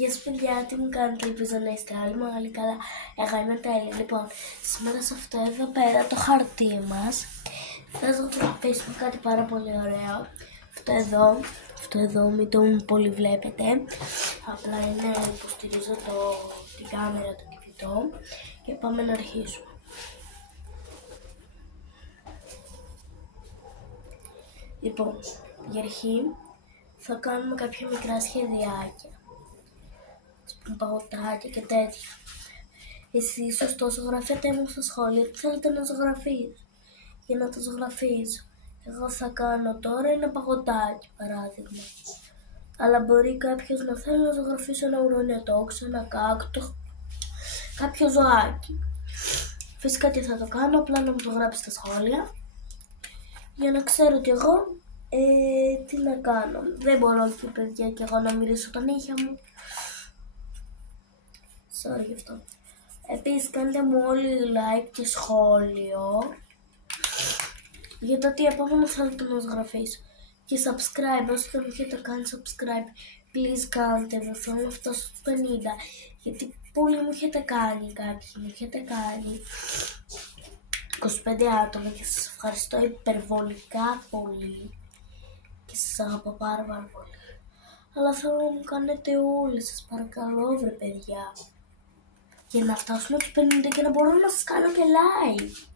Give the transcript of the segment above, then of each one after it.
Γεια σας παιδιά, τι μου κάνετε, ελπίζω να είστε όλοι πολύ καλά. Εγώ είμαι τέλεια. Λοιπόν, σήμερα σε αυτό εδώ πέρα το χαρτί μας θα ζωγραφίσουμε κάτι πάρα πολύ ωραίο. Αυτό εδώ μην το πολύ βλέπετε, απλά είναι υποστηρίζω την κάμερα, το κινητό, και πάμε να αρχίσουμε. Λοιπόν, για αρχή θα κάνουμε κάποια μικρά σχεδιάκια, παγωτάκια και τέτοια. Εσείς ωστόσο γραφείτε μου στα σχόλια τι θέλετε να ζωγραφίσω για να το ζωγραφίσω. Εγώ θα κάνω τώρα ένα παγωτάκι παράδειγμα, αλλά μπορεί κάποιος να θέλει να ζωγραφίσω ένα ουρανιοτόξο, ένα κάκτο, κάποιο ζωάκι. Φυσικά τι θα το κάνω, απλά να μου το γράψει στα σχόλια για να ξέρω κι εγώ τι να κάνω. Δεν μπορώ και παιδιά κι εγώ να μυρίσω τα νύχια μου. Sorry γι' αυτό. Επίσης κάντε μου όλοι like και σχόλιο για το τι επόμενο θέλετε να ζωγραφίσω. Και subscribe, όσοι δεν μου έχετε κάνει subscribe, please κάντε, δεν θέλω αυτό στους 50. Γιατί πολλοί μου έχετε κάνει, κάποιοι μου έχετε κάνει 25 άτομα και σας ευχαριστώ υπερβολικά πολύ και σας αγαπώ πάρα πολύ. Αλλά θέλω να μου κάνετε όλοι, σας παρακαλώ βρε παιδιά, για να φτάσουμε τους 50 και να μπορώ να σας κάνω και live.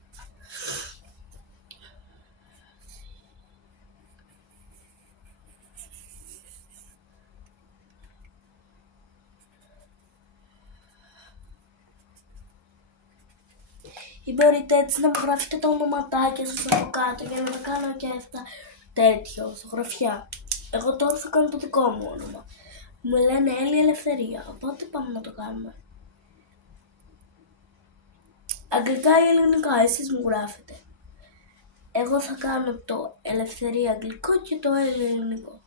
Ή μπορείτε έτσι να μου γράφετε τα ονοματάκια σας από κάτω για να τα κάνω και αυτά τέτοιο, ζωγραφιά. Εγώ τώρα θα κάνω το δικό μου όνομα. Μου λένε Έλλη Ελευθερία, οπότε πάμε να το κάνουμε. Αγγλικά ή ελληνικά, εσείς μου γράφετε. Εγώ θα κάνω το Ελευθερία αγγλικό και το Έλλη ελληνικό.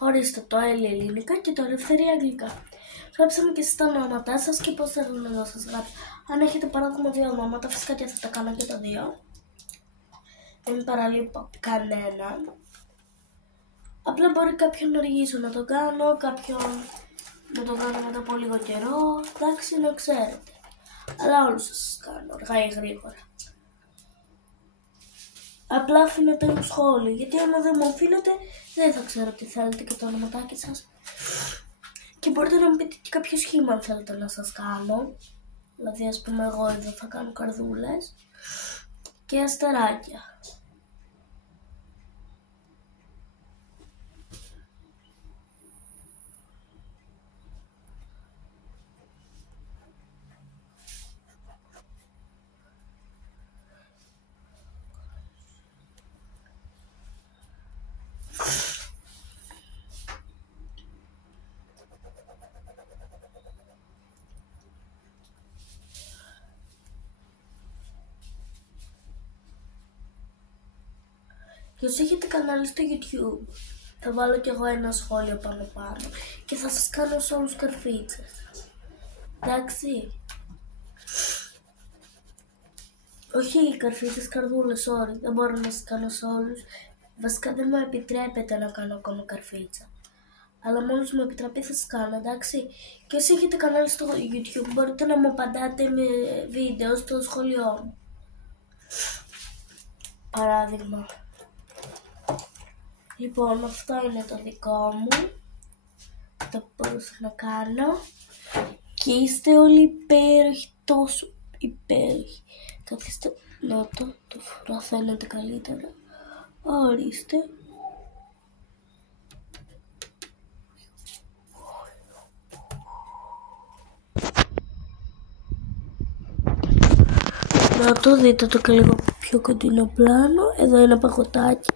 Ορίστε το Έλλη ελληνικά και το Ελευθερία αγγλικά. Γράψαμε και εσείς τα ονόματά σας και πώς θέλετε να σας γράψω. Αν έχετε παράδειγμα 2 ονόματα, φυσικά και θα τα κάνω και τα 2. Δεν παραλείπω κανένα. Απλά μπορεί κάποιον να αργήσω να το κάνω, κάποιον να το κάνω μετά από λίγο καιρό. Εντάξει, να ξέρετε. Αλλά όλους σας κάνω, αργά ή γρήγορα. Απλά αφήνετε ένα σχόλιο, γιατί άμα δεν μου αφήνετε δεν θα ξέρω τι θέλετε και το ονοματάκι σας. Και μπορείτε να μου πείτε και κάποιο σχήμα αν θέλετε να σας κάνω. Δηλαδή ας πούμε εγώ εδώ θα κάνω καρδούλες και αστεράκια. Και όσοι έχετε κανάλι στο YouTube, θα βάλω κι εγώ ένα σχόλιο πάνω και θα σας κάνω σε όλους καρφίτσες. Εντάξει. Όχι καρφίτσες, καρδούλες, sorry. Δεν μπορώ να σας κάνω σε όλους. Βασικά δεν μου επιτρέπεται να κάνω ακόμα καρφίτσα. Αλλά μόλις μου επιτραπεί θα σας κάνω, εντάξει. Και όσοι έχετε κανάλι στο YouTube, μπορείτε να μου απαντάτε με βίντεο στο σχολείο μου. Παράδειγμα. Λοιπόν, αυτό είναι το δικό μου, το μπορούσα να κάνω και είστε όλοι υπέροχοι, τόσο υπέροχοι. Καθίστε να το φορά, φαίνεται καλύτερα. Ορίστε. Να το δείτε το και λίγο πιο κοντινό πλάνο, εδώ ένα παγωτάκι.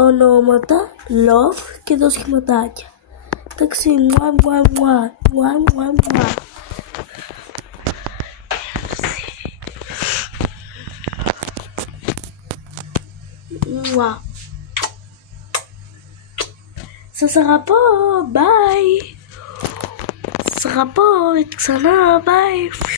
Ονόματα, love και εδώ σχηματάκια. Εντάξει, μουά. Σας αγαπώ, bye. Σας αγαπώ, ξανά, bye.